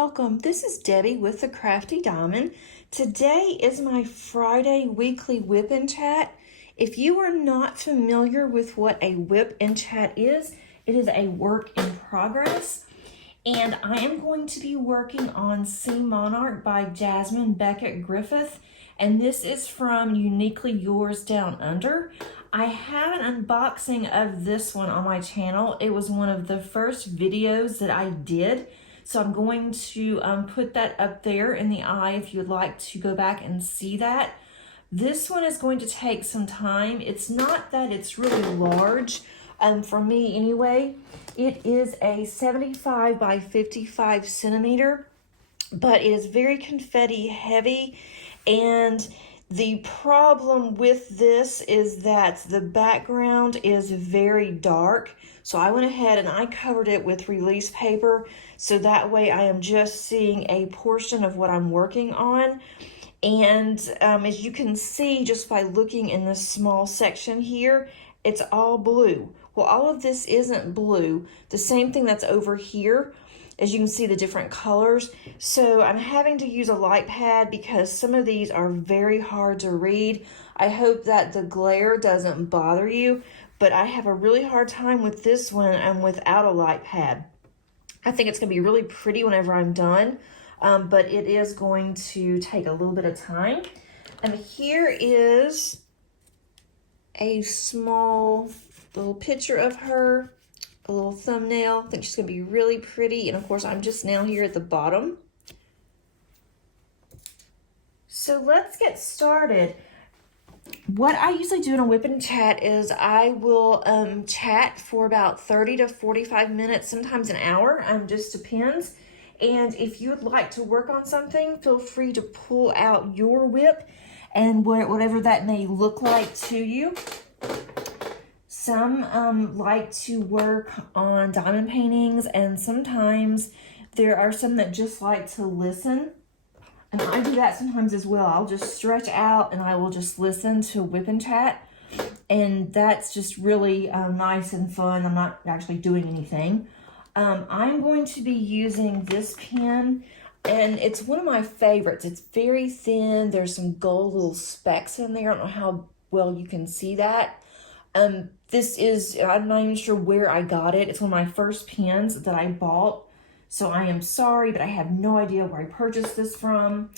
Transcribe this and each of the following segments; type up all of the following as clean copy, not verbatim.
welcome. This is Debbie with the Crafty Diamond. Today is my Friday weekly WIP and Chat. If you are not familiar with what a WIP and Chat is, it is a work in progress. And I am going to be working on Sea Monarch by Jasmine Beckett Griffith. And this is from Uniquely Yours Down Under. I have an unboxing of this one on my channel. It was one of the first videos that I did. So I'm going to put that up there in the eye if you'd like to go back and see that. This one is going to take some time. It's not that it's really large, for me anyway. It is a 75 by 55 centimeter, but it is very confetti heavy. And the problem with this is that the background is very dark. So I went ahead and I covered it with release paper. So that way I am just seeing a portion of what I'm working on. And as you can see just by looking in this small section here, it's all blue. Well, all of this isn't blue. The same thing that's over here, as you can see the different colors. So I'm having to use a light pad because some of these are very hard to read. I hope that the glare doesn't bother you, but I have a really hard time with this one and without a light pad. I think it's gonna be really pretty whenever I'm done, but it is going to take a little bit of time. And here is a small little picture of her, a little thumbnail. I think she's gonna be really pretty. And of course, I'm just now here at the bottom. So let's get started. What I usually do in a WIP and Chat is I will chat for about 30 to 45 minutes, sometimes an hour, just depends. And if you would like to work on something, feel free to pull out your WIP and whatever that may look like to you. Some like to work on diamond paintings, and sometimes there are some that just like to listen. And I do that sometimes as well. I'll just stretch out and I will just listen to WIP and Chat. And that's just really nice and fun. I'm not actually doing anything. I'm going to be using this pen, and it's one of my favorites. It's very thin. There's some gold little specks in there. I don't know how well you can see that. This is, I'm not even sure where I got it. It's one of my first pens that I bought. So I am sorry, but I have no idea where I purchased this from.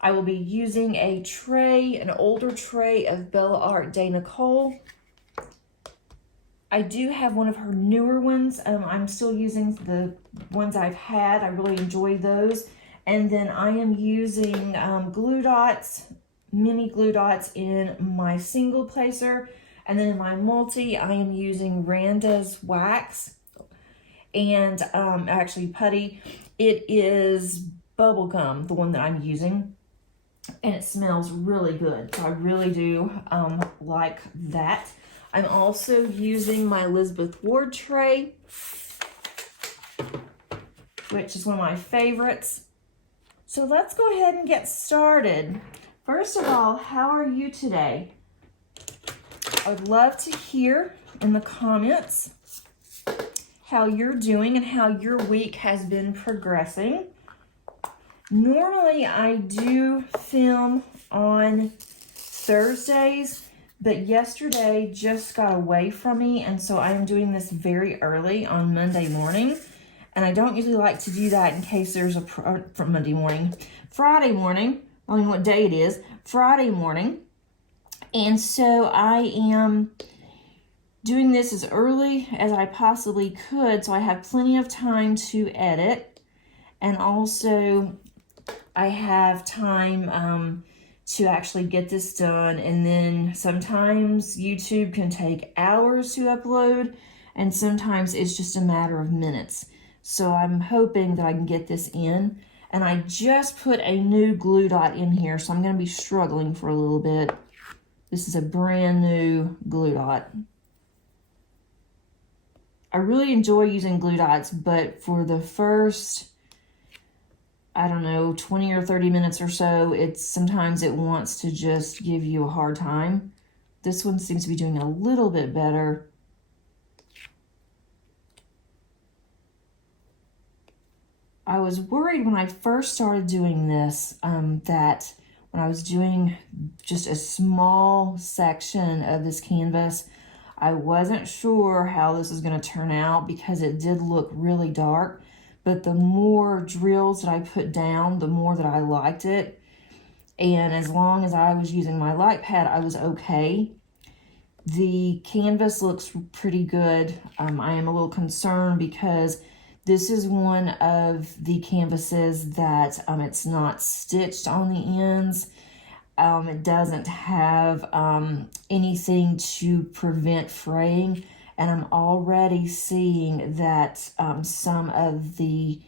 I will be using a tray, an older tray of Bella Art de Nicole. I do have one of her newer ones. I'm still using the ones I've had. I really enjoy those. And then I am using glue dots, mini glue dots in my single placer. And then in my multi, I am using Randa's wax and actually putty. It is bubblegum, the one that I'm using, and it smells really good. So I really do like that. I'm also using my Elizabeth Ward tray, which is one of my favorites. So let's go ahead and get started. First of all, how are you today? I'd love to hear in the comments how you're doing and how your week has been progressing. Normally I do film on Thursdays, but yesterday just got away from me, and so I am doing this very early on Monday morning. And I don't usually like to do that in case there's from Monday morning, Friday morning, I don't know what day it is, Friday morning. And so I am doing this as early as I possibly could, so I have plenty of time to edit. And also I have time to actually get this done. And then sometimes YouTube can take hours to upload, and sometimes it's just a matter of minutes. So I'm hoping that I can get this in. And I just put a new glue dot in here, so I'm going to be struggling for a little bit. This is a brand new glue dot. I really enjoy using glue dots, but for the first, I don't know, 20 or 30 minutes or so, sometimes it wants to just give you a hard time. This one seems to be doing a little bit better. I was worried when I first started doing this that when I was doing just a small section of this canvas, I wasn't sure how this was going to turn out because it did look really dark. But the more drills that I put down, the more that I liked it. And as long as I was using my light pad, I was okay. The canvas looks pretty good. I am a little concerned because this is one of the canvases that it's not stitched on the ends. It doesn't have anything to prevent fraying, and I'm already seeing that some of the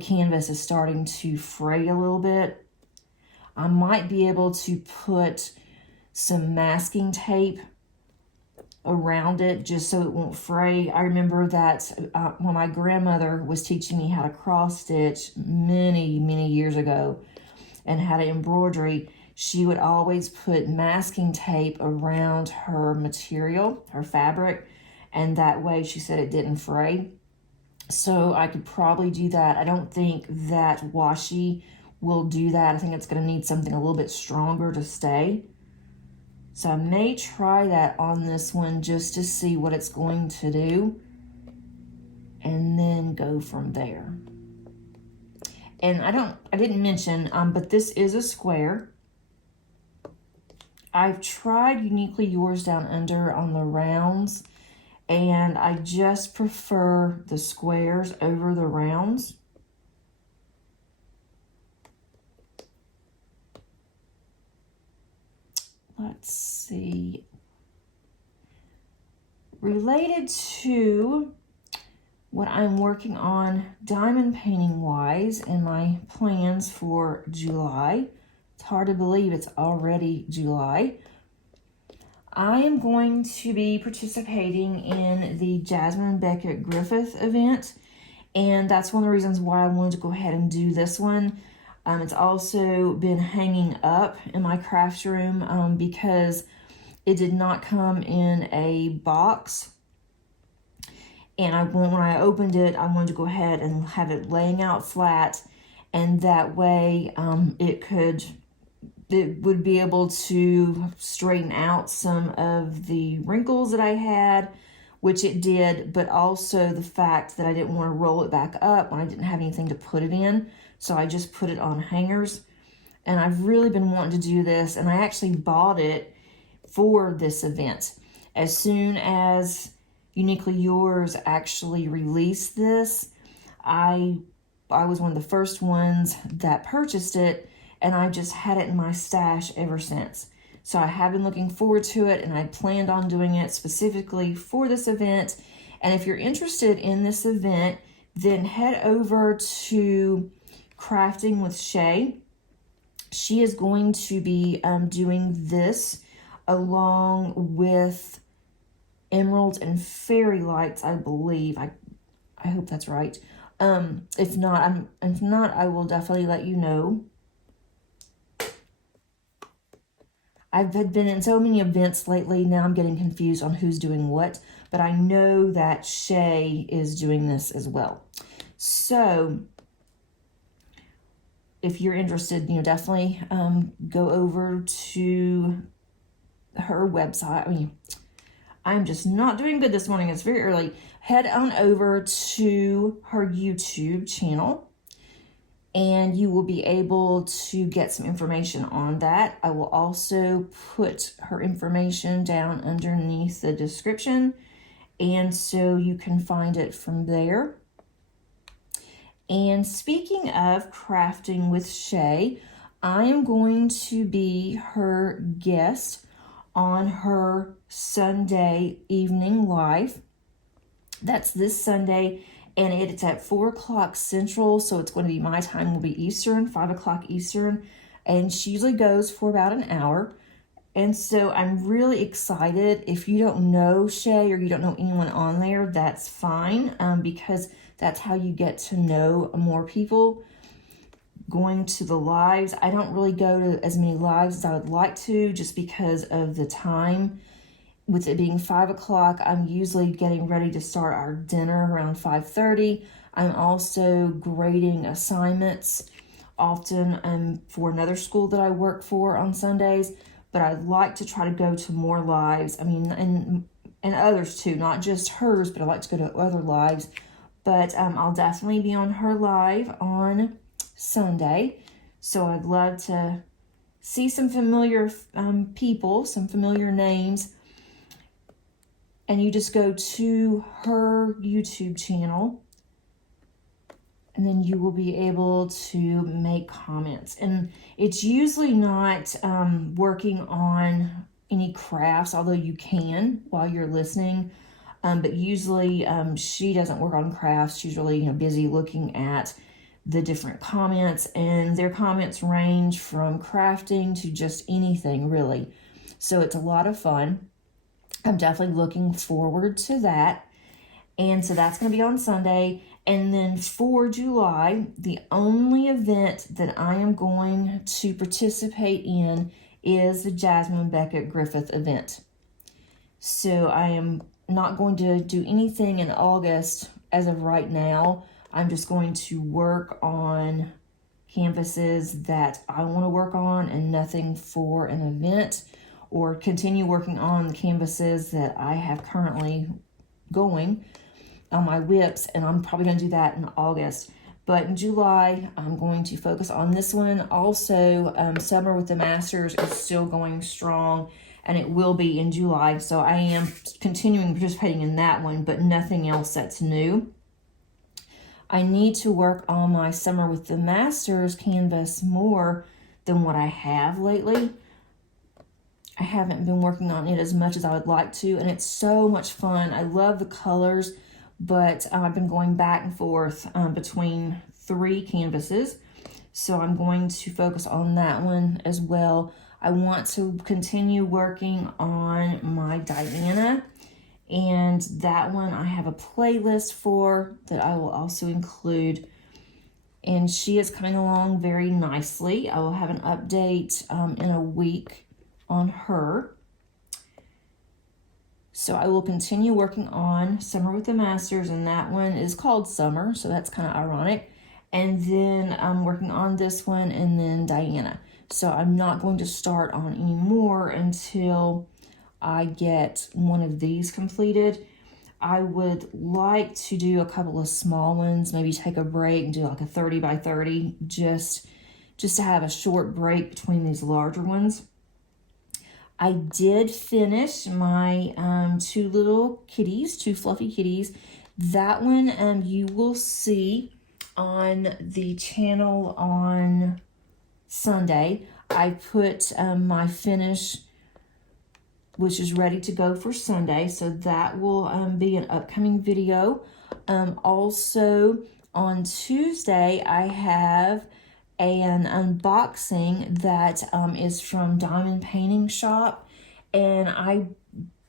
canvas is starting to fray a little bit. I might be able to put some masking tape around it just so it won't fray. I remember that when my grandmother was teaching me how to cross stitch many years ago and how to embroidery, she would always put masking tape around her material, her fabric, and that way she said it didn't fray. So I could probably do that. I don't think that washi will do that. I think it's going to need something a little bit stronger to stay. So I may try that on this one just to see what it's going to do and then go from there. And I didn't mention, but this is a square. I've tried Uniquely Yours Down Under on the rounds, and I just prefer the squares over the rounds. Let's see. Related to what I'm working on diamond painting wise and my plans for July. It's hard to believe it's already July. I am going to be participating in the Jasmine Beckett Griffith event, and that's one of the reasons why I wanted to go ahead and do this one. It's also been hanging up in my craft room because it did not come in a box. And when I opened it, I wanted to go ahead and have it laying out flat, and that way it would be able to straighten out some of the wrinkles that I had, which it did, but also the fact that I didn't want to roll it back up when I didn't have anything to put it in. So I just put it on hangers, and I've really been wanting to do this, and I actually bought it for this event. As soon as Uniquely Yours actually released this, I was one of the first ones that purchased it, and I just had it in my stash ever since. So I have been looking forward to it, and I planned on doing it specifically for this event. And if you're interested in this event, then head over to Crafting with Shay. She is going to be doing this along with emeralds and fairy lights, I believe. I hope that's right. If not, I will definitely let you know. I've been in so many events lately, now I'm getting confused on who's doing what, but I know that Shay is doing this as well. So if you're interested, definitely go over to her website. I'm just not doing good this morning. It's very early. Head on over to her YouTube channel, and you will be able to get some information on that. I will also put her information down underneath the description, and so you can find it from there. And speaking of Crafting with Shay, I am going to be her guest on her Sunday evening live. That's this Sunday, and it's at 4 o'clock Central, so it's going to be my time, will be Eastern, 5 o'clock Eastern, and she usually goes for about an hour. And so I'm really excited. If you don't know Shay or you don't know anyone on there, that's fine, because that's how you get to know more people. Going to the lives, I don't really go to as many lives as I would like to, just because of the time. with it being 5 o'clock, I'm usually getting ready to start our dinner around 5:30. I'm also grading assignments, often for another school that I work for on Sundays, but I'd like to try to go to more lives. I mean, and others too, not just hers, but I like to go to other lives. But I'll definitely be on her live on Sunday. So I'd love to see some familiar people, some familiar names. And you just go to her YouTube channel, and then you will be able to make comments. And it's usually not working on any crafts, although you can while you're listening. But usually she doesn't work on crafts. She's really busy looking at the different comments, and their comments range from crafting to just anything really. So it's a lot of fun. I'm definitely looking forward to that. And so that's going to be on Sunday. And then for July, the only event that I am going to participate in is the Jasmine Beckett Griffith event. So I am not going to do anything in August as of right now. I'm just going to work on canvases that I want to work on and nothing for an event, or continue working on the canvases that I have currently going on my WIPs, and I'm probably going to do that in August. But in July, I'm going to focus on this one. Also, Summer with the Masters is still going strong, and it will be in July. So I am continuing participating in that one, but nothing else that's new. I need to work on my Summer with the Masters canvas more than what I have lately. I haven't been working on it as much as I would like to, and it's so much fun. I love the colors, but I've been going back and forth between 3 canvases, so I'm going to focus on that one as well. I want to continue working on my Diana, and that one I have a playlist for that I will also include, and she is coming along very nicely. I will have an update in a week on her. So I will continue working on Summer with the Masters, and that one is called Summer, so that's kind of ironic. And then I'm working on this one, and then Diana. So I'm not going to start on any more until I get one of these completed. I would like to do a couple of small ones, maybe take a break and do like a 30 by 30, just to have a short break between these larger ones. I did finish my 2 little kitties, 2 fluffy kitties. That one you will see on the channel on Sunday. I put my finish, which is ready to go for Sunday, so that will be an upcoming video. Also on Tuesday, I have an unboxing that is from Diamond Painting Shop, and I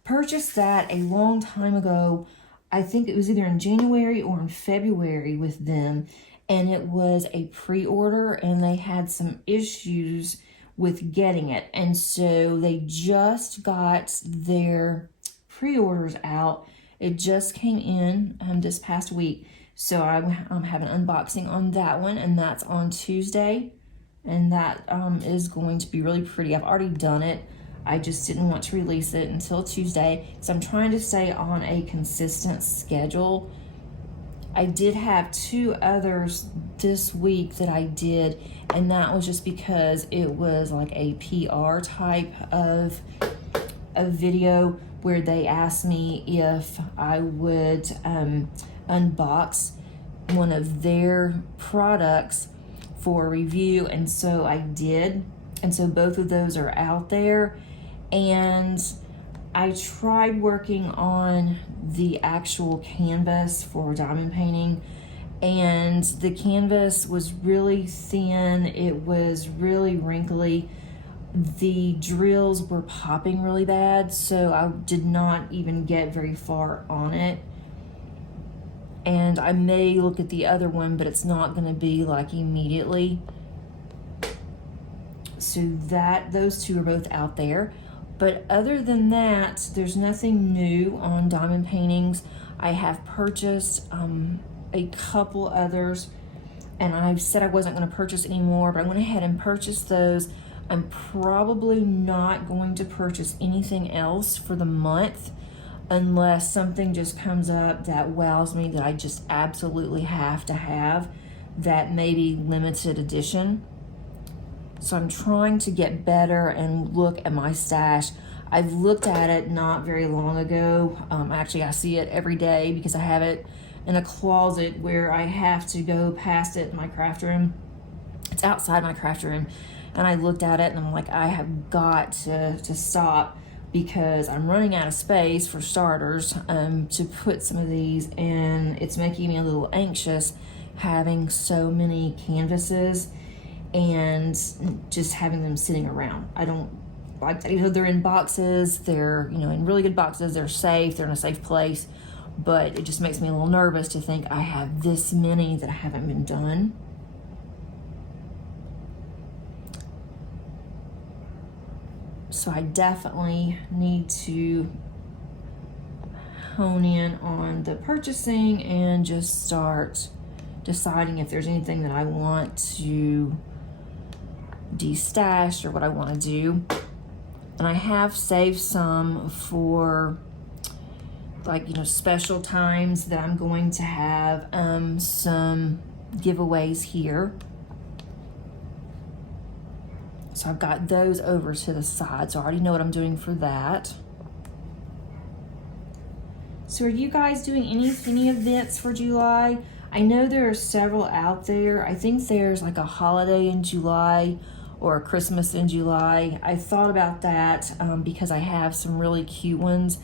purchased that a long time ago. I think it was either in January or in February with them, and it was a pre-order, and they had some issues with getting it, and so they just got their pre-orders out. It just came in this past week. So I have an unboxing on that one, and that's on Tuesday, and that is going to be really pretty. I've already done it. I just didn't want to release it until Tuesday, so I'm trying to stay on a consistent schedule. I did have 2 others this week that I did, and that was just because it was like a PR type of a video where they asked me if I would unbox one of their products for review, and so I did, and so both of those are out there. And I tried working on the actual canvas for diamond painting, and the canvas was really thin, it was really wrinkly, the drills were popping really bad, so I did not even get very far on it. And I may look at the other one, but it's not going to be like immediately. So those 2 are both out there. But other than that, there's nothing new on diamond paintings. I have purchased a couple others, and I've said I wasn't going to purchase anymore, but I went ahead and purchased those. I'm probably not going to purchase anything else for the month unless something just comes up that wows me that I just absolutely have to have, that may be limited edition. So I'm trying to get better and look at my stash. I've looked at it not very long ago. Actually, I see it every day because I have it in a closet where I have to go past it in my craft room. It's outside my craft room. And I looked at it and I'm like, I have got to stop because I'm running out of space for starters to put some of these, and it's making me a little anxious having so many canvases and just having them sitting around. I don't like that. They're in boxes, they're in really good boxes, they're safe, they're in a safe place, but it just makes me a little nervous to think I have this many that haven't been done. So I definitely need to hone in on the purchasing and just start deciding if there's anything that I want to de-stash or what I want to do. And I have saved some for special times that I'm going to have some giveaways here. So I've got those over to the side, so I already know what I'm doing for that. So are you guys doing any events for July? I know there are several out there. I think there's like a holiday in July or a Christmas in July. I thought about that because I have some really cute ones,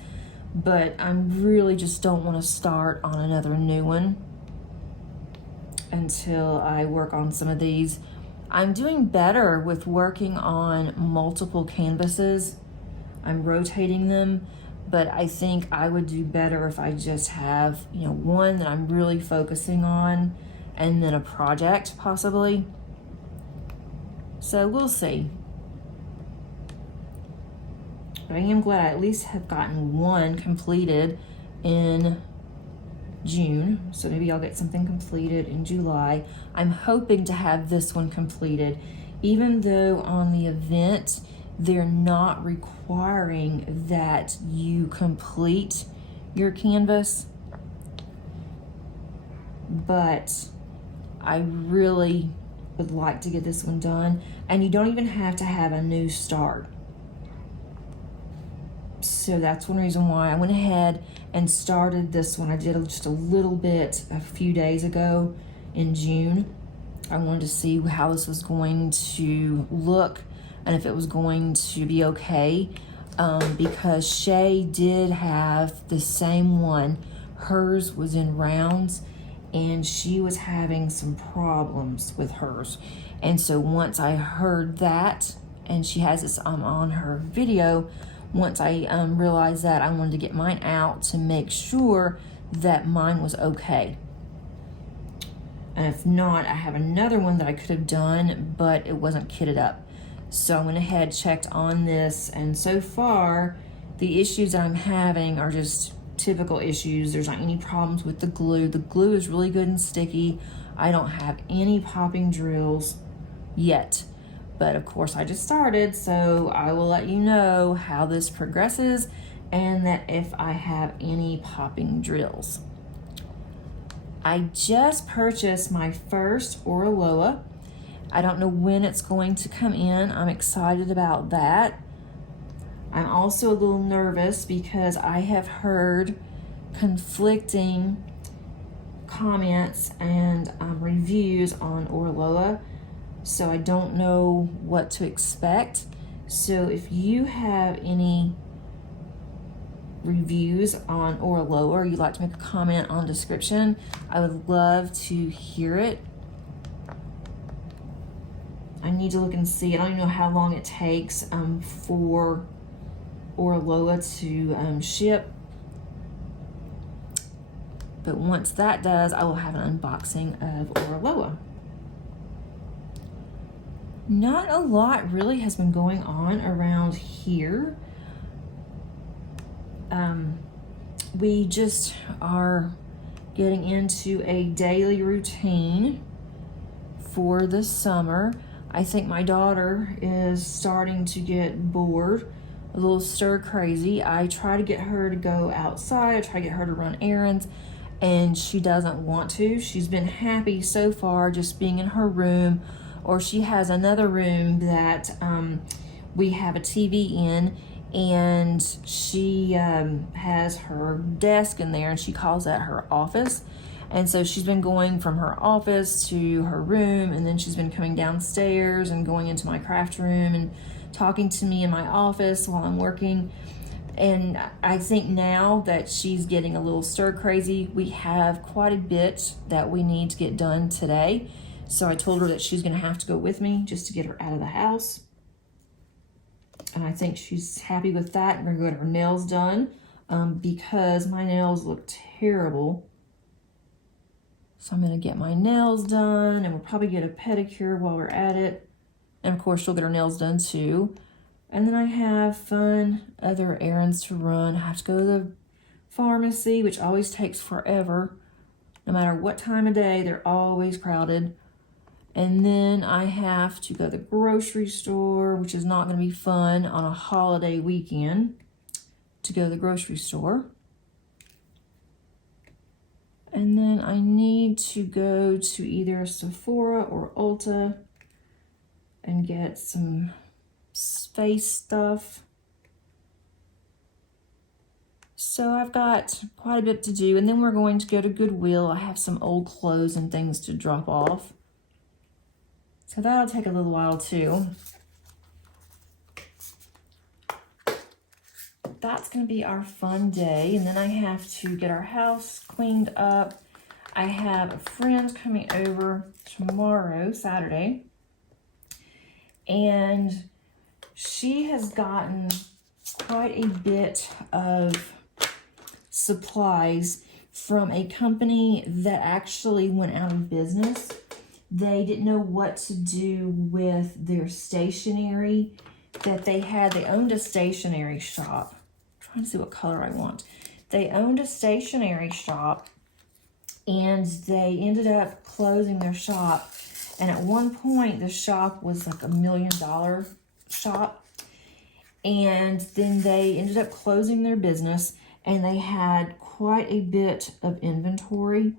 but I really just don't want to start on another new one until I work on some of these. I'm doing better with working on multiple canvases. I'm rotating them, but I think I would do better if I just have, one that I'm really focusing on and then a project possibly. So we'll see. But I am glad I at least have gotten one completed in June, so maybe I'll get something completed in July. I'm hoping to have this one completed, even though on the event they're not requiring that you complete your canvas, but I really would like to get this one done, and you don't even have to have a new start. So that's one reason why I went ahead and started this one. I did just a little bit a few days ago in June. I wanted to see how this was going to look and if it was going to be okay, because Shay did have the same one. Hers was in rounds and she was having some problems with hers. And so once I heard that, and she has this on her video, once I realized that, I wanted to get mine out to make sure that mine was okay. And if not, I have another one that I could have done, but it wasn't kitted up. So I went ahead, checked on this, and so far, the issues that I'm having are just typical issues. There's not any problems with the glue. The glue is really good and sticky. I don't have any popping drills yet. But of course I just started, so I will let you know how this progresses and that if I have any popping drills. I just purchased my first Oraloa. I don't know when it's going to come in. I'm excited about that. I'm also a little nervous because I have heard conflicting comments and reviews on Oraloa. So I don't know what to expect. So if you have any reviews on Oraloa or you'd like to make a comment on description, I would love to hear it. I need to look and see. I don't even know how long it takes for Oraloa to ship. But once that does, I will have an unboxing of Oraloa. Not a lot really has been going on around here. we just are getting into a daily routine for the summer. I think my daughter is starting to get bored, a little stir crazy. I try to get her to go outside, I try to get her to run errands, and she doesn't want to. She's been happy so far just being in her room, or she has another room that we have a TV in, and she has her desk in there, and she calls that her office. And so she's been going from her office to her room, and then she's been coming downstairs and going into my craft room and talking to me in my office while I'm working. And I think now that she's getting a little stir crazy, we have quite a bit that we need to get done today. So I told her that she's going to have to go with me just to get her out of the house. And I think she's happy with that. I'm going to go get her nails done because my nails look terrible. So I'm going to get my nails done, and we'll probably get a pedicure while we're at it. And of course, she'll get her nails done too. And then I have fun other errands to run. I have to go to the pharmacy, which always takes forever. No matter what time of day, they're always crowded. And then I have to go to the grocery store, which is not going to be fun on a holiday weekend, to go to the grocery store. And then I need to go to either Sephora or Ulta and get some face stuff. So I've got quite a bit to do. And then we're going to go to Goodwill. I have some old clothes and things to drop off. So that'll take a little while too. That's going to be our fun day. And then I have to get our house cleaned up. I have a friend coming over tomorrow, Saturday. And she has gotten quite a bit of supplies from a company that actually went out of business. They didn't know what to do with their stationery that they had. They owned a stationery shop. I'm trying to see what color I want. They owned a stationery shop, and they ended up closing their shop. And at one point, the shop was like $1 million shop. And then they ended up closing their business, and they had quite a bit of inventory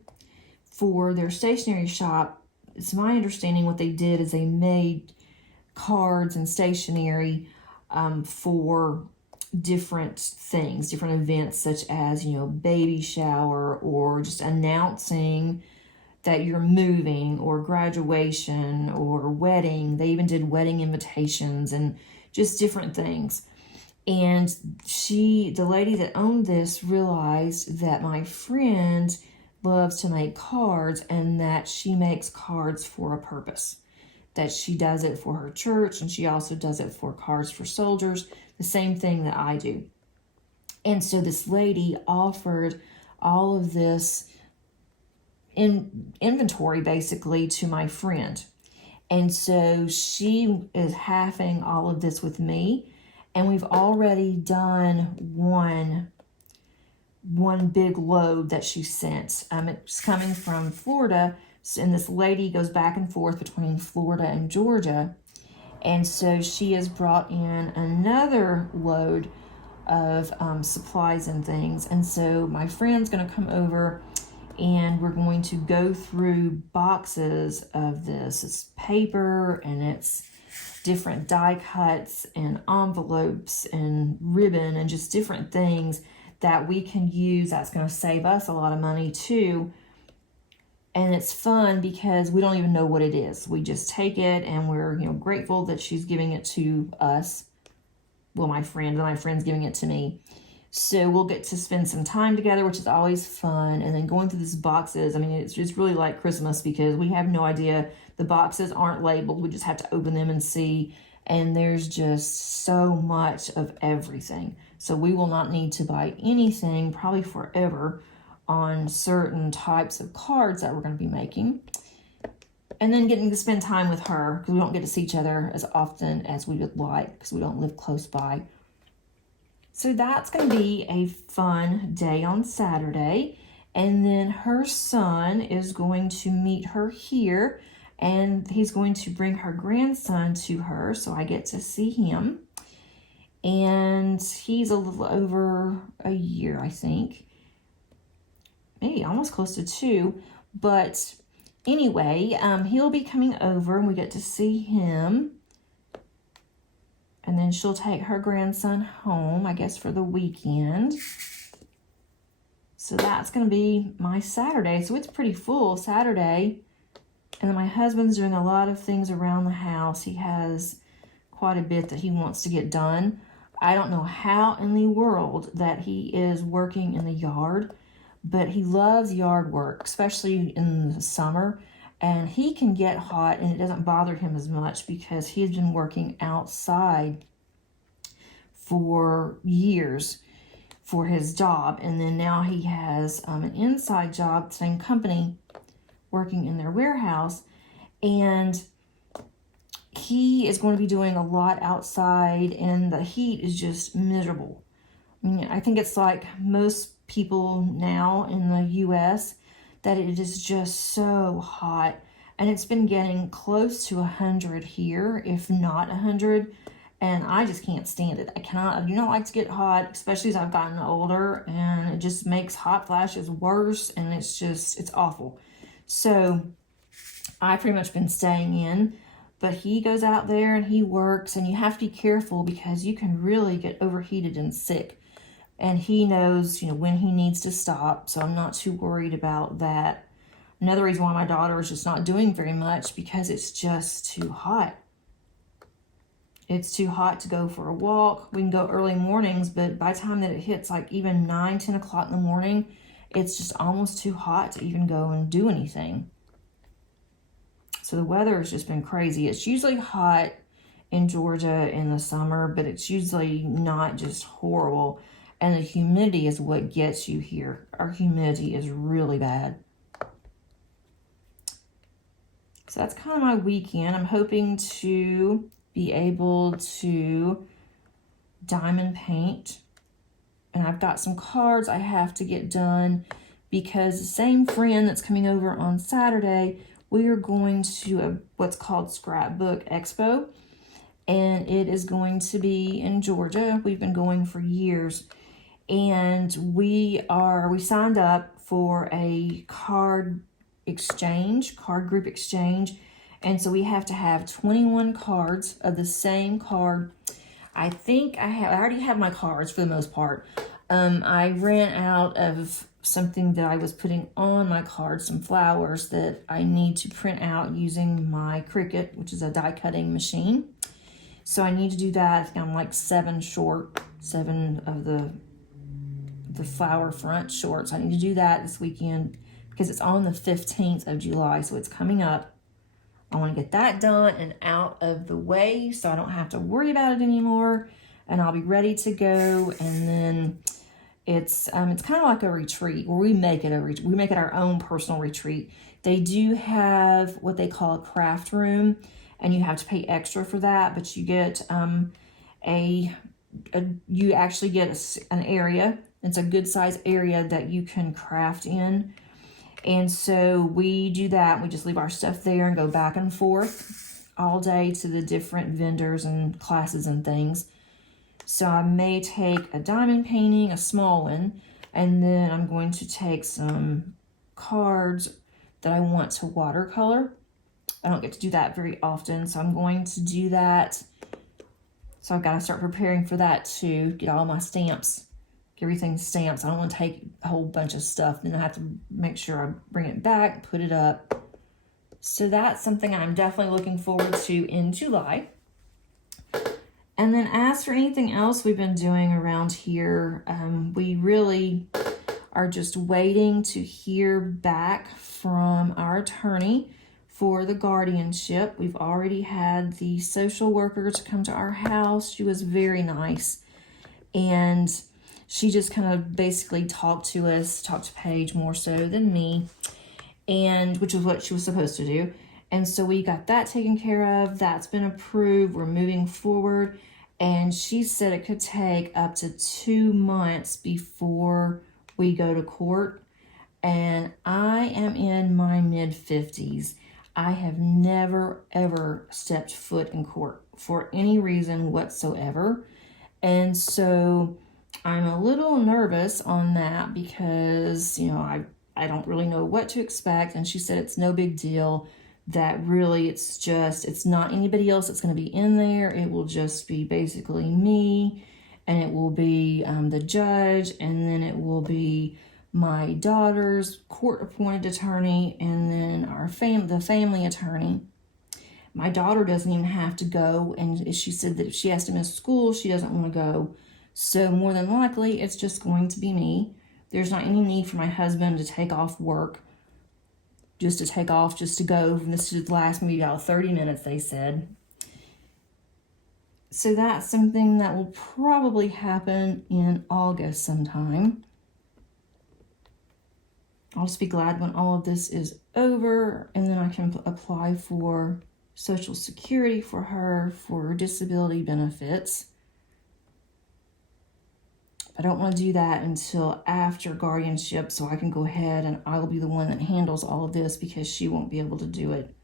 for their stationery shop. It's my understanding what they did is they made cards and stationery for different things, different events, such as, baby shower, or just announcing that you're moving, or graduation, or wedding. They even did wedding invitations and just different things. And the lady that owned this, realized that my friend loves to make cards, and that she makes cards for a purpose. That she does it for her church, and she also does it for cards for soldiers, the same thing that I do. And so this lady offered all of this inventory basically to my friend. And so she is halving all of this with me, and we've already done one big load that she sent. It's coming from Florida, and this lady goes back and forth between Florida and Georgia. And so she has brought in another load of supplies and things. And so my friend's going to come over, and we're going to go through boxes of this. It's paper, and it's different die cuts and envelopes and ribbon and just different things that we can use. That's going to save us a lot of money too. And it's fun because we don't even know what it is. We just take it, and we're grateful that she's giving it to us. Well, my friend's giving it to me. So we'll get to spend some time together, which is always fun. And then going through these boxes, it's just really like Christmas because we have no idea. The boxes aren't labeled. We just have to open them and see. And there's just so much of everything. So we will not need to buy anything probably forever on certain types of cards that we're going to be making. And then getting to spend time with her, because we don't get to see each other as often as we would like, because we don't live close by. So that's going to be a fun day on Saturday. And then her son is going to meet her here, and he's going to bring her grandson to her, so I get to see him. And he's a little over a year, I think. Maybe almost close to 2. But anyway, he'll be coming over, and we get to see him. And then she'll take her grandson home, I guess, for the weekend. So that's going to be my Saturday. So it's pretty full Saturday. And then my husband's doing a lot of things around the house. He has quite a bit that he wants to get done. I don't know how in the world that he is working in the yard, but he loves yard work, especially in the summer. And he can get hot and it doesn't bother him as much because he's been working outside for years for his job. And then now he has an inside job, same company, working in their warehouse. And he is going to be doing a lot outside and the heat is just miserable. I mean, I think it's like most people now in the U.S. that it is just so hot, and it's been getting close to 100 here, if not 100, and I just can't stand it. I do not like to get hot, especially as I've gotten older, and it just makes hot flashes worse, and it's awful. So I've pretty much been staying in, but he goes out there and he works, and you have to be careful because you can really get overheated and sick. And he knows, when he needs to stop, so I'm not too worried about that. Another reason why my daughter is just not doing very much, because it's just too hot. It's too hot to go for a walk. We can go early mornings, but by the time that it hits like even 9, 10 o'clock in the morning, it's just almost too hot to even go and do anything. So the weather has just been crazy. It's usually hot in Georgia in the summer, but it's usually not just horrible. And the humidity is what gets you here. Our humidity is really bad. So that's kind of my weekend. I'm hoping to be able to diamond paint. And I've got some cards I have to get done because the same friend that's coming over on Saturday, we are going to what's called Scrapbook Expo. And it is going to be in Georgia. We've been going for years. And we signed up for a card group exchange. And so we have to have 21 cards of the same card. I think I already have my cards for the most part. I ran out of something that I was putting on my cards, some flowers that I need to print out using my Cricut, which is a die cutting machine. So I need to do that. I think I'm like 7 short, 7 of the flower front shorts. I need to do that this weekend because it's on the 15th of July, so it's coming up. I want to get that done and out of the way so I don't have to worry about it anymore, and I'll be ready to go. And then it's kind of like a retreat where we make it our own personal retreat. They do have what they call a craft room, and you have to pay extra for that, but you get you actually get an area. It's a good size area that you can craft in. And so we do that. We just leave our stuff there and go back and forth all day to the different vendors and classes and things. So I may take a diamond painting, a small one, and then I'm going to take some cards that I want to watercolor. I don't get to do that very often, so I'm going to do that. So I've got to start preparing for that too, get all my stamps, get everything stamped. I don't want to take a whole bunch of stuff, then I have to make sure I bring it back, put it up. So that's something I'm definitely looking forward to in July. And then as for anything else we've been doing around here, we really are just waiting to hear back from our attorney for the guardianship. We've already had the social worker to come to our house. She was very nice. And she just kind of basically talked to Paige more so than me, and which is what she was supposed to do. And so we got that taken care of. That's been approved. We're moving forward. And she said it could take up to 2 months before we go to court. And I am in my mid-50s. I have never, ever stepped foot in court for any reason whatsoever. And so I'm a little nervous on that because, you know, I don't really know what to expect. And she said it's no big deal, that really it's not anybody else that's going to be in there. It will just be basically me, and it will be the judge, and then it will be my daughter's court-appointed attorney, and then the family attorney. My daughter doesn't even have to go, and she said that if she has to miss school, she doesn't want to go. So more than likely, it's just going to be me. There's not any need for my husband to take off work, just to go. This should last maybe about 30 minutes, they said. So that's something that will probably happen in August sometime. I'll just be glad when all of this is over, and then I can apply for Social Security for her for disability benefits. I don't want to do that until after guardianship, so I can go ahead and I will be the one that handles all of this because she won't be able to do it.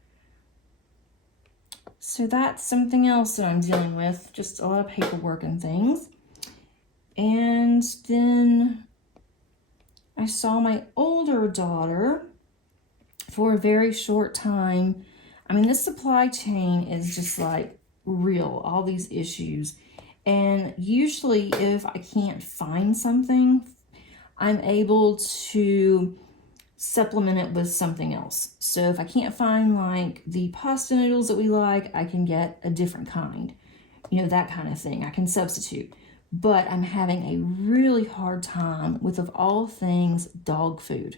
So that's something else that I'm dealing with, just a lot of paperwork and things. And then I saw my older daughter for a very short time. I mean, this supply chain is just like real, all these issues. And usually if I can't find something, I'm able to supplement it with something else. So if I can't find like the pasta noodles that we like, I can get a different kind, you know, that kind of thing. I can substitute. But I'm having a really hard time with, of all things, dog food.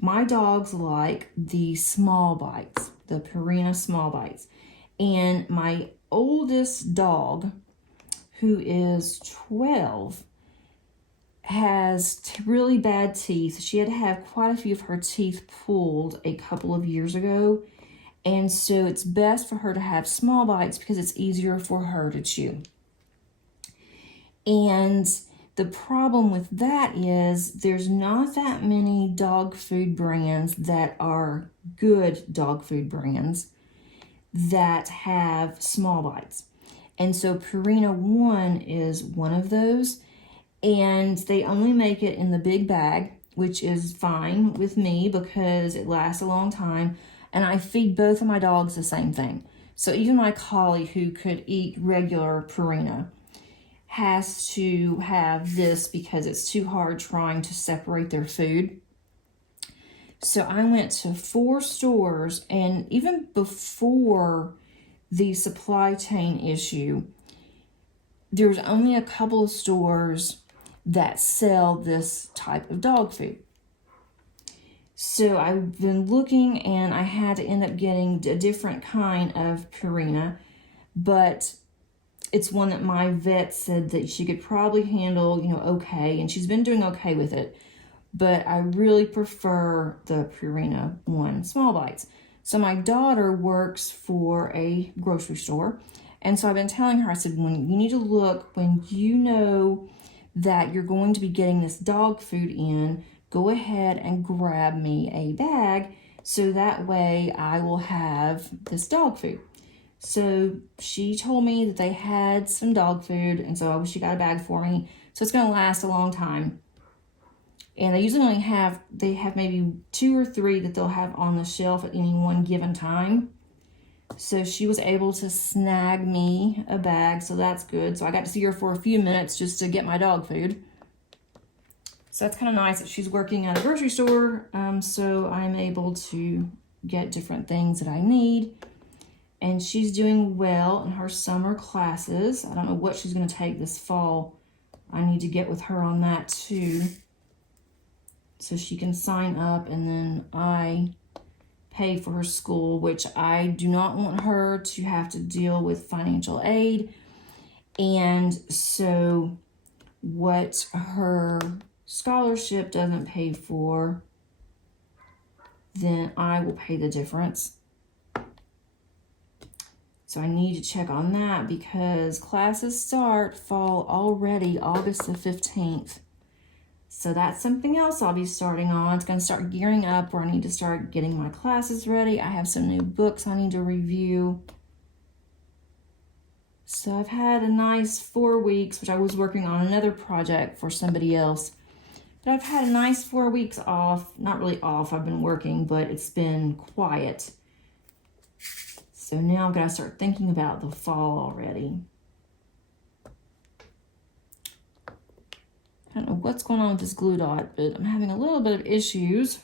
My dogs like the small bites, the Purina small bites. And my oldest dog, who is 12, has really bad teeth. She had to have quite a few of her teeth pulled a couple of years ago. And so it's best for her to have small bites because it's easier for her to chew. And the problem with that is there's not that many dog food brands that are good dog food brands that have small bites. And so Purina One is one of those, and they only make it in the big bag, which is fine with me because it lasts a long time, and I feed both of my dogs the same thing. So even my collie, who could eat regular Purina, has to have this because it's too hard trying to separate their food. So I went to 4 stores, and even before the supply chain issue, there was only a couple of stores that sell this type of dog food. So I've been looking, and I had to end up getting a different kind of Purina, but it's one that my vet said that she could probably handle, you know, okay, and she's been doing okay with it. But I really prefer the Purina One small bites. So my daughter works for a grocery store, and so I've been telling her, I said, when you need to look, when you know that you're going to be getting this dog food in, go ahead and grab me a bag so that way I will have this dog food. So she told me that they had some dog food, and so she got a bag for me. So it's going to last a long time. And they usually only have maybe 2 or 3 that they'll have on the shelf at any one given time. So she was able to snag me a bag, so that's good. So I got to see her for a few minutes just to get my dog food. So that's kind of nice that she's working at a grocery store, so I'm able to get different things that I need. And she's doing well in her summer classes. I don't know what she's going to take this fall. I need to get with her on that too, so she can sign up, and then I pay for her school, which I do not want her to have to deal with financial aid. And so what her scholarship doesn't pay for, then I will pay the difference. So I need to check on that because classes start fall already August the 15th. So that's something else I'll be starting on. It's going to start gearing up where I need to start getting my classes ready. I have some new books I need to review. So I've had a nice 4 weeks, which I was working on another project for somebody else. But I've had a nice 4 weeks off. Not really off, I've been working, but it's been quiet. So now I've got to start thinking about the fall already. I don't know what's going on with this glue dot, but I'm having a little bit of issues.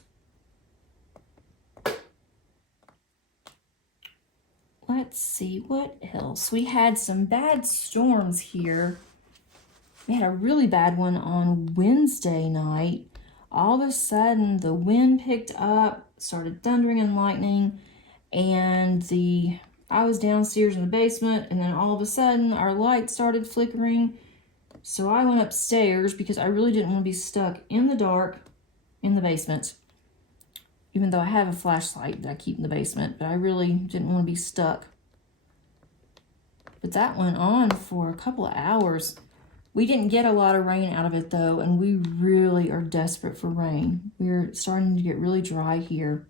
Let's see, what else? We had some bad storms here. We had a really bad one on Wednesday night. All of a sudden, the wind picked up, started thundering and lightning, and I was downstairs in the basement, and then all of a sudden, our light started flickering. So I went upstairs because I really didn't want to be stuck in the dark in the basement. Even though I have a flashlight that I keep in the basement, but I really didn't want to be stuck. But that went on for a couple of hours. We didn't get a lot of rain out of it though, and we really are desperate for rain. We're starting to get really dry here.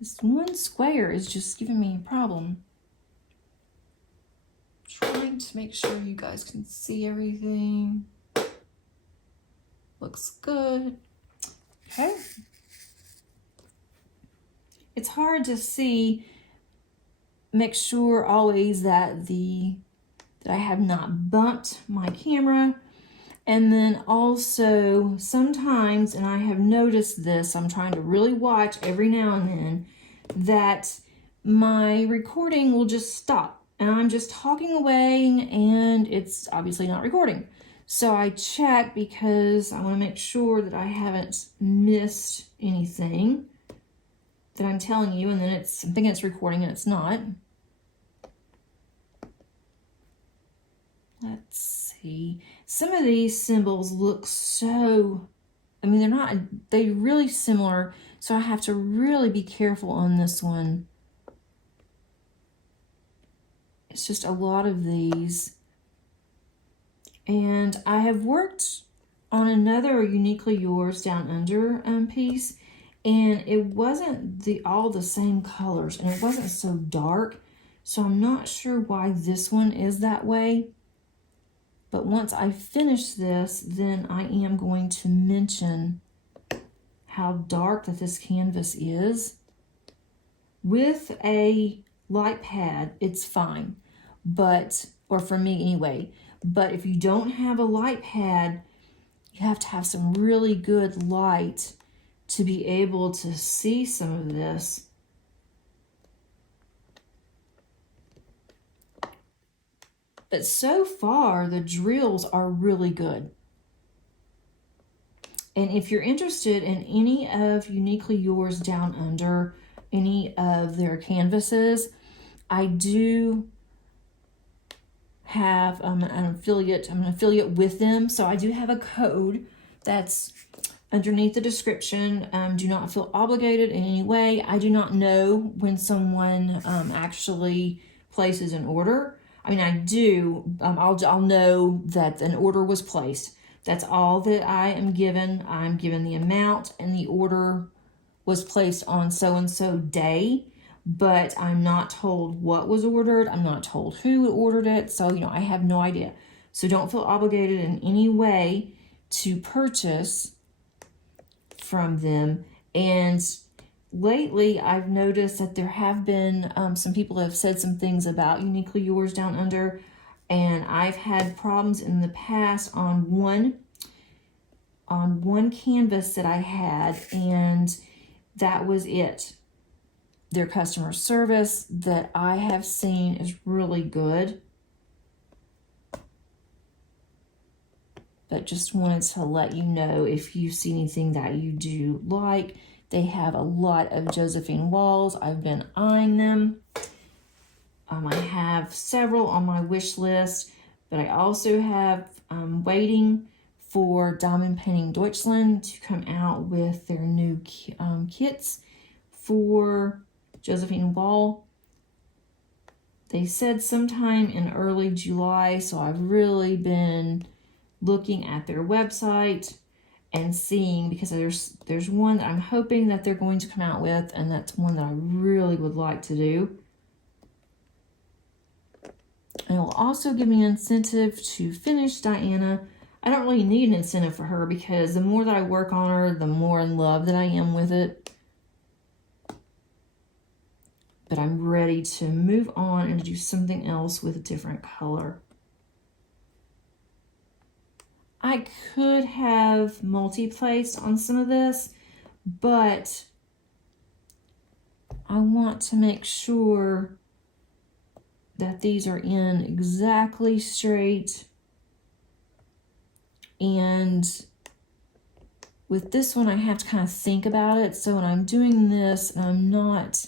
This one square is just giving me a problem. Trying to make sure you guys can see everything. Looks good. Okay. It's hard to see, make sure always that I have not bumped my camera. And then also sometimes, and I have noticed this, I'm trying to really watch every now and then, that my recording will just stop. And I'm just talking away and it's obviously not recording. So I check because I want to make sure that I haven't missed anything that I'm telling you, and then I'm thinking it's recording and it's not. Let's see. Some of these symbols look so, I mean, they're really similar, so I have to really be careful on this one. It's just a lot of these. And I have worked on another Uniquely Yours Down Under piece, and it wasn't all the same colors, and it wasn't so dark, so I'm not sure why this one is that way. But once I finish this, then I am going to mention how dark that this canvas is. With a light pad, it's fine, or for me anyway. But if you don't have a light pad, you have to have some really good light to be able to see some of this. But so far, the drills are really good. And if you're interested in any of Uniquely Yours Down Under, any of their canvases, I do have I'm an affiliate with them. So I do have a code that's underneath the description. Do not feel obligated in any way. I do not know when someone actually places an order. I mean, I do. I'll know that an order was placed. That's all that I am given. I'm given the amount, and the order was placed on so-and-so day, but I'm not told what was ordered. I'm not told who ordered it. So, I have no idea. So don't feel obligated in any way to purchase from them. And lately, I've noticed that there have been some people that have said some things about Uniquely Yours Down Under, and I've had problems in the past on one canvas that I had, and that was it. Their customer service that I have seen is really good. But just wanted to let you know, if you see anything that you do like. They have a lot of Josephine Walls. I've been eyeing them. I have several on my wish list, but I also have waiting for Diamond Painting Deutschland to come out with their new kits for Josephine Wall. They said sometime in early July, so I've really been looking at their website and seeing, because there's one that I'm hoping that they're going to come out with, and that's one that I really would like to do. And it will also give me an incentive to finish Diana. I don't really need an incentive for her, because the more that I work on her, the more in love that I am with it. But I'm ready to move on and do something else with a different color. I could have multi-placed on some of this, but I want to make sure that these are in exactly straight. And with this one, I have to kind of think about it. So when I'm doing this and I'm not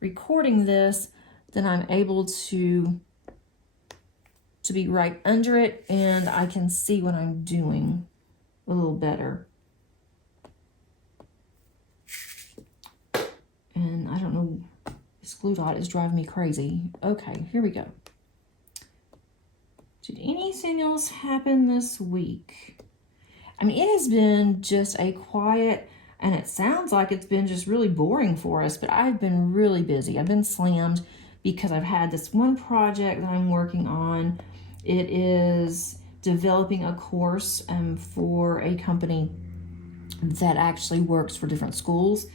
recording this, then I'm able to be right under it, and I can see what I'm doing a little better. And I don't know, this glue dot is driving me crazy. Okay, here we go. Did anything else happen this week? I mean, it has been just a quiet, and it sounds like it's been just really boring for us, but I've been really busy. I've been slammed because I've had this one project that I'm working on. It is developing a course for a company that actually works for different schools.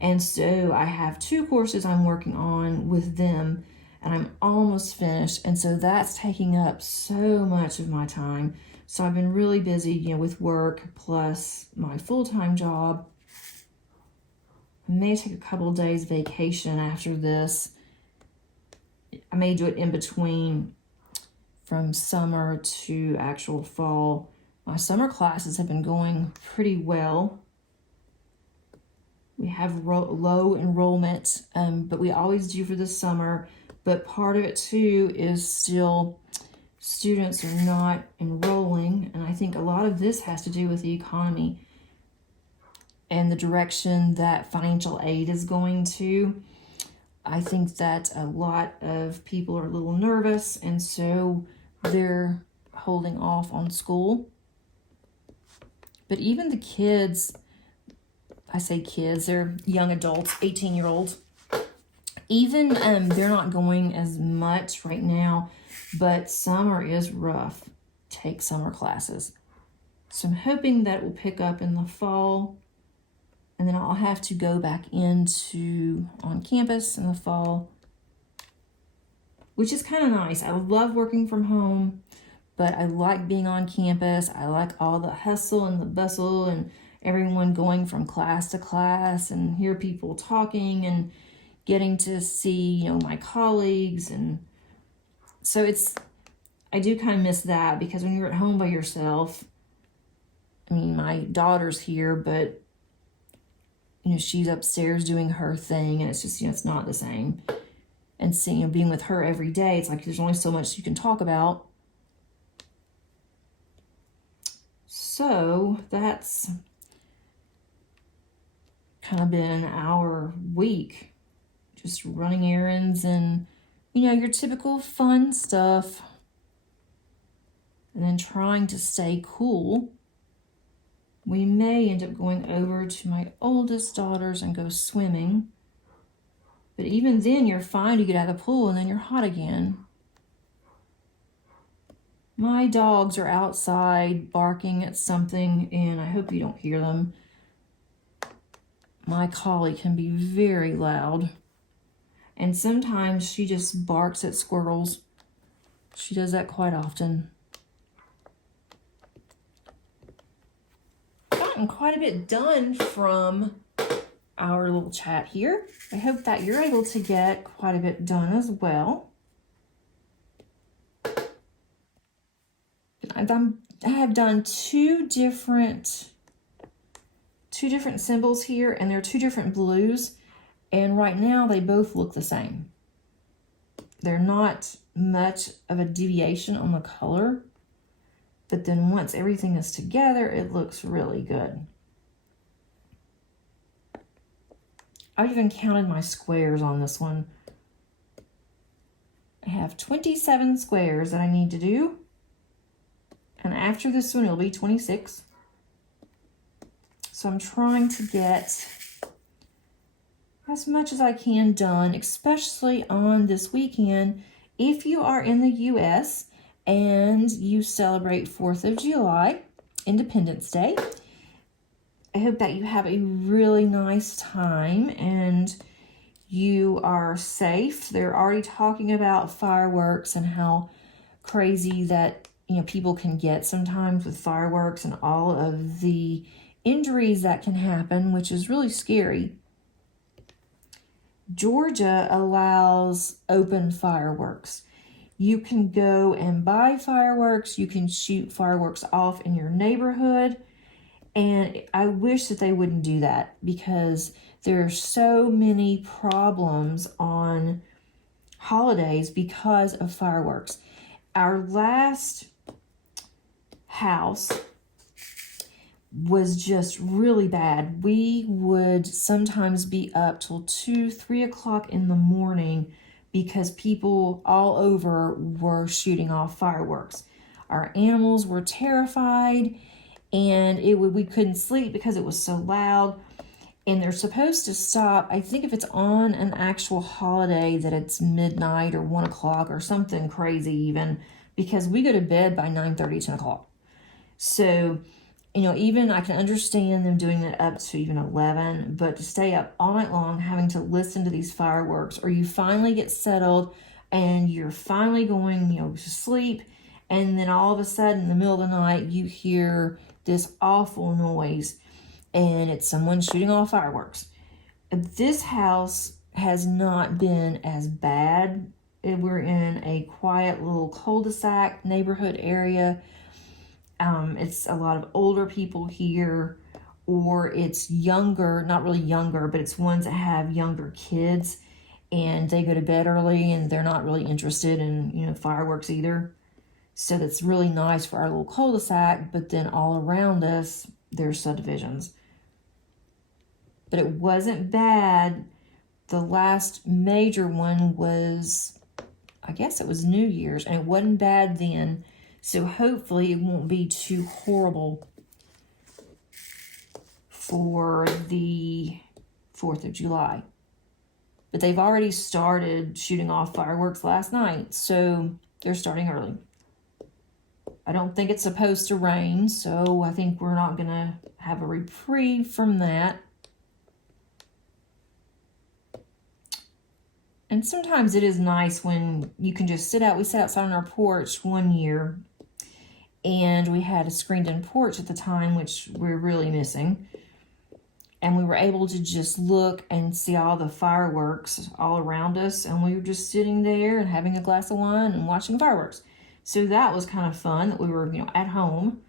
And so I have 2 courses I'm working on with them, and I'm almost finished. And so that's taking up so much of my time. So I've been really busy, you know, with work plus my full-time job. I may take a couple of days vacation after this. I may do it in between from summer to actual fall. My summer classes have been going pretty well. We have low enrollment, but we always do for the summer. But part of it too is still students are not enrolling, and I think a lot of this has to do with the economy and the direction that financial aid is going to. I think that a lot of people are a little nervous, and so they're holding off on school. But even the kids, I say kids, they're young adults, 18-year-olds, even they're not going as much right now, but summer is rough. Take summer classes. So I'm hoping that it will pick up in the fall, and then I'll have to go back into on campus in the fall, which is kind of nice. I love working from home, but I like being on campus. I like all the hustle and the bustle and everyone going from class to class, and hear people talking and getting to see, you know, my colleagues. And so I do kind of miss that, because when you're at home by yourself, I mean, my daughter's here, but you know, she's upstairs doing her thing, and it's just, you know, it's not the same. And seeing, you know, being with her every day, it's like there's only so much you can talk about. So that's kind of been our week, just running errands and, you know, your typical fun stuff, and then trying to stay cool. We may end up going over to my oldest daughter's and go swimming. But even then, you're fine to get out of the pool, and then you're hot again. My dogs are outside barking at something, and I hope you don't hear them. My collie can be very loud. And sometimes she just barks at squirrels. She does that quite often. Gotten quite a bit done from our little chat here. I hope that you're able to get quite a bit done as well. I have done two different symbols here, and they're 2 different blues, and right now they both look the same. They're not much of a deviation on the color, but then once everything is together, it looks really good. I even counted my squares on this one. I have 27 squares that I need to do. And after this one, it'll be 26. So I'm trying to get as much as I can done, especially on this weekend. If you are in the U.S. and you celebrate 4th of July, Independence Day, I hope that you have a really nice time and you are safe. They're already talking about fireworks and how crazy that, you know, people can get sometimes with fireworks and all of the injuries that can happen, which is really scary. Georgia allows open fireworks. You can go and buy fireworks. You can shoot fireworks off in your neighborhood. And I wish that they wouldn't do that because there are so many problems on holidays because of fireworks. Our last house was just really bad. We would sometimes be up till 2, 3 o'clock in the morning because people all over were shooting off fireworks. Our animals were terrified, and we couldn't sleep because it was so loud. And they're supposed to stop, I think if it's on an actual holiday, that it's midnight or 1 o'clock or something crazy even, because we go to bed by 9:30, 10 o'clock. So, you know, even I can understand them doing that up to even 11, but to stay up all night long having to listen to these fireworks, or you finally get settled and you're finally going, you know, to sleep, and then all of a sudden in the middle of the night you hear this awful noise and it's someone shooting off fireworks. This house has not been as bad. We're in a quiet little cul-de-sac neighborhood area. It's a lot of older people here, or it's younger, not really younger, but it's ones that have younger kids and they go to bed early and they're not really interested in, you know, fireworks either. So that's really nice for our little cul-de-sac, but then all around us, there's subdivisions. But it wasn't bad. The last major one was, I guess it was New Year's, and it wasn't bad then. So hopefully it won't be too horrible for the 4th of July. But they've already started shooting off fireworks last night, so they're starting early. I don't think it's supposed to rain, so I think we're not going to have a reprieve from that. And sometimes it is nice when you can just sit out. We sat outside on our porch one year, and we had a screened-in porch at the time, which we're really missing. And we were able to just look and see all the fireworks all around us, and we were just sitting there and having a glass of wine and watching fireworks. So that was kind of fun that we were, you know, at home.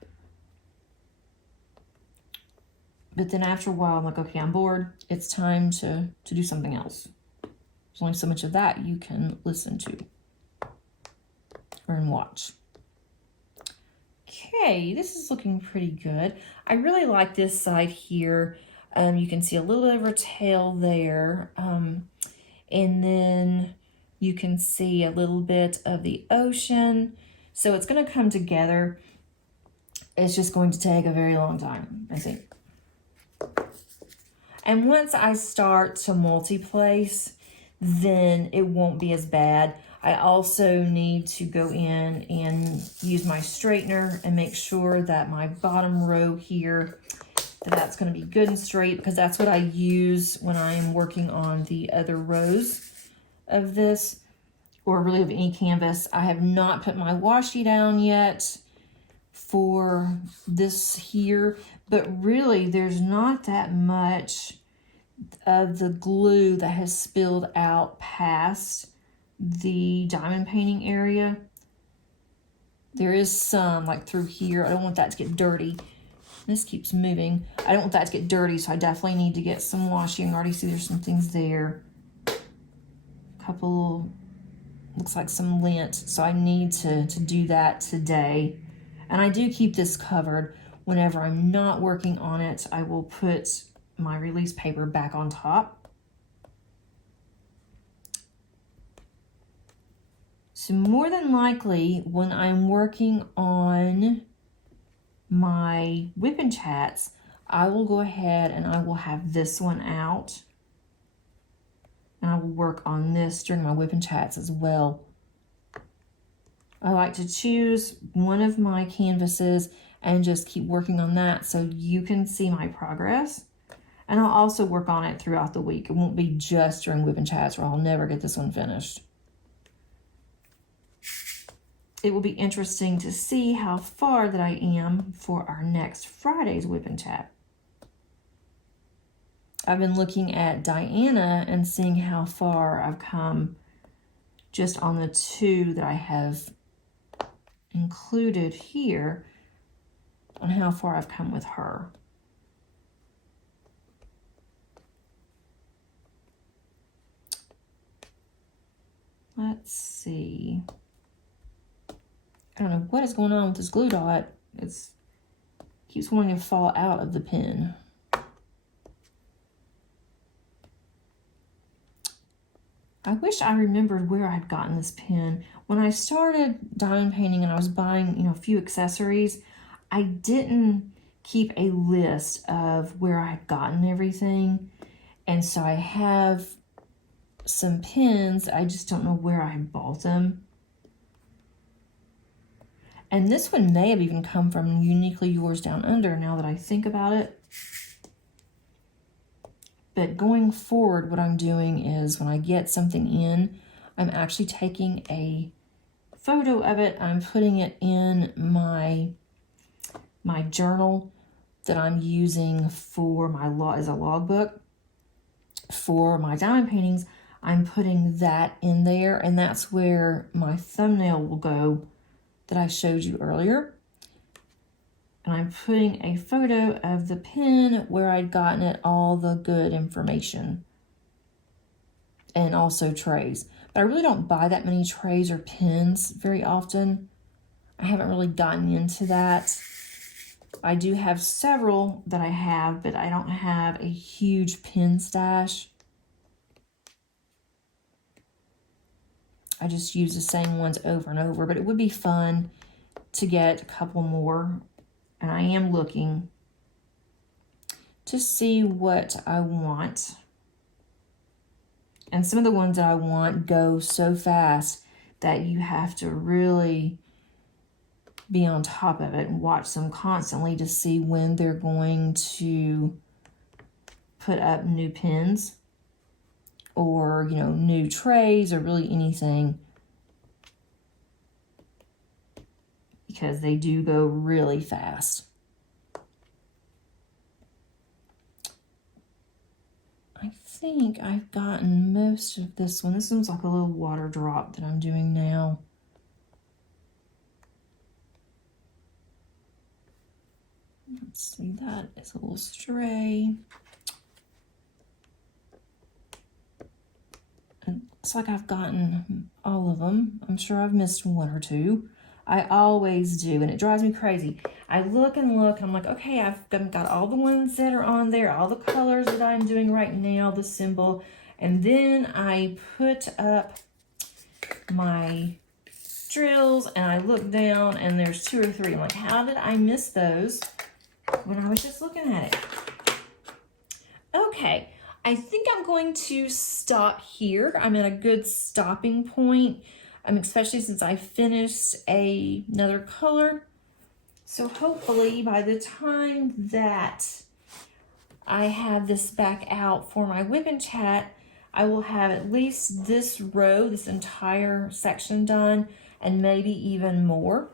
But then after a while, I'm like, okay, I'm bored. It's time to do something else. There's only so much of that you can listen to or watch. Okay, this is looking pretty good. I really like this side here. You can see a little bit of her tail there. And then you can see a little bit of the ocean. So it's going to come together. It's just going to take a very long time, I think. And once I start to multi-place, then it won't be as bad. I also need to go in and use my straightener and make sure that my bottom row here, that's going to be good and straight, because that's what I use when I am working on the other rows of this, or really of any canvas. I have not put my washi down yet for this here, but really there's not that much of the glue that has spilled out past the diamond painting area. There is some like through here. I don't want that to get dirty. This keeps moving. I don't want that to get dirty, so I definitely need to get some washing. I already see there's some things there. A couple, looks like some lint, so I need to do that today. And I do keep this covered. Whenever I'm not working on it, I will put my release paper back on top. So more than likely, when I'm working on my WIP and chats, I will go ahead and I will have this one out. And I will work on this during my WIP and chats as well. I like to choose one of my canvases and just keep working on that so you can see my progress. And I'll also work on it throughout the week. It won't be just during WIP and chats or I'll never get this one finished. It will be interesting to see how far that I am for our next Friday's WIP and chat. I've been looking at Diana and seeing how far I've come just on the 2 that I have included here, on how far I've come with her. Let's see. I don't know what is going on with this glue dot. It keeps wanting to fall out of the pen. I wish I remembered where I had gotten this pen. When I started diamond painting and I was buying, a few accessories, I didn't keep a list of where I had gotten everything. And so I have some pens, I just don't know where I bought them. And this one may have even come from Uniquely Yours Down Under, now that I think about it. But going forward, what I'm doing is when I get something in, I'm actually taking a photo of it. I'm putting it in my journal that I'm using for my as a logbook. For my diamond paintings, I'm putting that in there, and that's where my thumbnail will go that I showed you earlier. And I'm putting a photo of the pen where I'd gotten it, all the good information. And also trays. But I really don't buy that many trays or pens very often. I haven't really gotten into that. I do have several that I have, but I don't have a huge pen stash. I just use the same ones over and over, but it would be fun to get a couple more. And I am looking to see what I want. And some of the ones that I want go so fast that you have to really be on top of it and watch them constantly to see when they're going to put up new pens or, new trays or really anything. Because they do go really fast. I think I've gotten most of this one. This one's like a little water drop that I'm doing now. Let's see, that is a little stray. It looks like I've gotten all of them. I'm sure I've missed one or two. I always do, and it drives me crazy. I look and look, and I'm like, okay, I've got all the ones that are on there, all the colors that I'm doing right now, the symbol, and then I put up my drills, and I look down, and there's 2 or 3. I'm like, how did I miss those when I was just looking at it? Okay, I think I'm going to stop here. I'm at a good stopping point. Especially since I finished another color. So hopefully by the time that I have this back out for my WIP and chat, I will have at least this row, this entire section done, and maybe even more.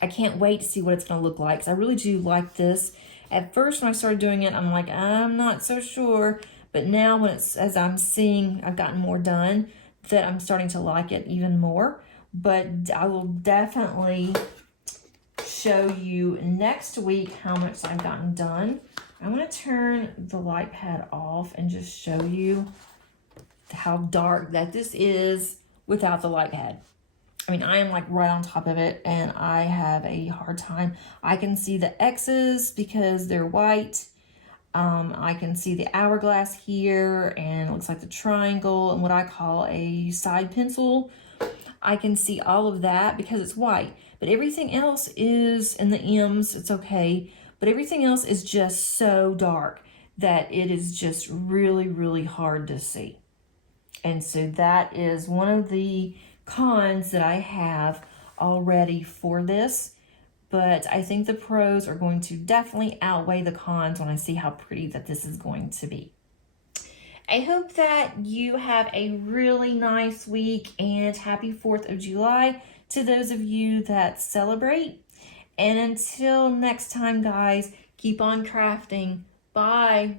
I can't wait to see what it's going to look like, because I really do like this. At first when I started doing it, I'm like, I'm not so sure. But now as I'm seeing I've gotten more done, that I'm starting to like it even more. But I will definitely show you next week how much I've gotten done. I'm going to turn the light pad off and just show you how dark that this is without the light pad. I am like right on top of it, and I have a hard time. I can see the X's because they're white. I can see the hourglass here, and it looks like the triangle and what I call a side pencil. I can see all of that because it's white. But everything else is, in the M's, it's okay. But everything else is just so dark that it is just really, really hard to see. And so that is one of the cons that I have already for this. But I think the pros are going to definitely outweigh the cons when I see how pretty that this is going to be. I hope that you have a really nice week and happy 4th of July to those of you that celebrate. And until next time, guys, keep on crafting. Bye.